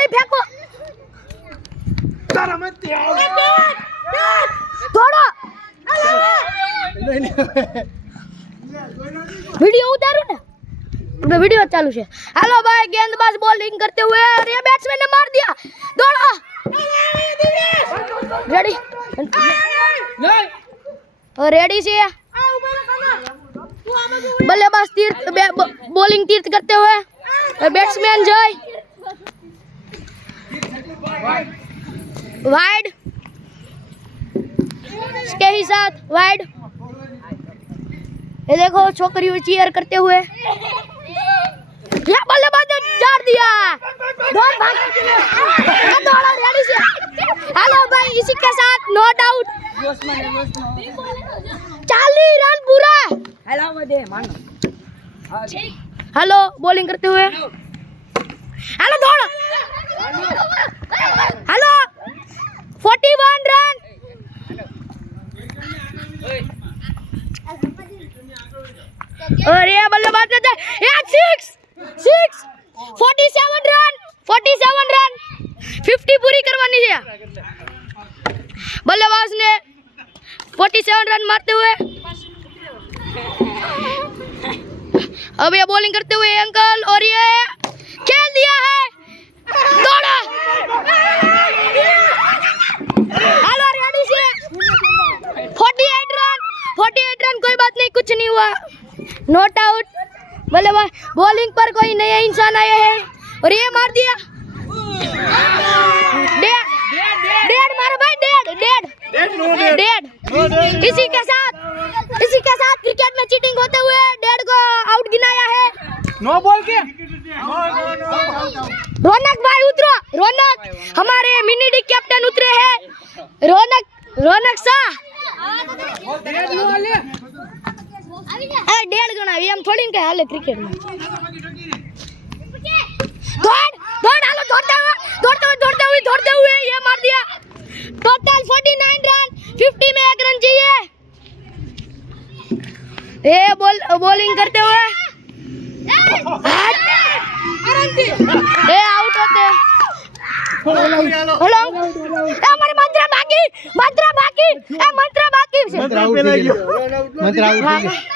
Ready फेंको तारा मत थोड़ा वीडियो उतारू ने वीडियो चालू है। हेलो भाई गेंदबाज बॉलिंग करते हुए और ये बैट्समैन ने मार दिया दौड़ो रेडी और रेडी से बल्लेबाज तीर्थ बॉलिंग तीर्थ करते हुए बैट्समैन जय वाइड इसके ही साथ वाइड। ये देखो छोकरियों चीयर करते हुए ये बल्लेबाज ने झाड़ दिया दौड़ भाग दौड़ा रेडी से। हेलो भाई इसी के साथ नॉट आउट 40 रन पूरा। हेलो बॉलिंग करते हुए हेलो दौड़ हेलो 41 रन और ये बल्लेबाज ने 47 रन 50 पूरी करवानी है। बल्लेबाज ने 47 रन मारते हुए अब ये बॉलिंग करते हुए अंकल और ये खेल दिया है दौड़ा हेलो रेडी से 48 रन कोई बात नहीं कुछ नहीं हुआ नॉट आउट। बल्लेबाज बॉलिंग पर कोई नया इंसान आया है और ये मार दिया डेड मारो भाई डेड इसी के साथ क्रिकेट में चीटिंग होते हुए डेड को आउट गिनाया है। नो बॉल के रौनक भाई उतरो रौनक हमारे मिनी डी कैप्टन उतरे हैं रौनक शाह डेढ़ गणा एम थोड़ी के हाले क्रिकेट में दौड़ हालो दौड़ते हुए ये मार दिया टोटल 49 रन 50 में 1 रन चाहिए। ये बॉलिंग करते हुए ये आउट होते हेलो हमारे मंत्रा बाकी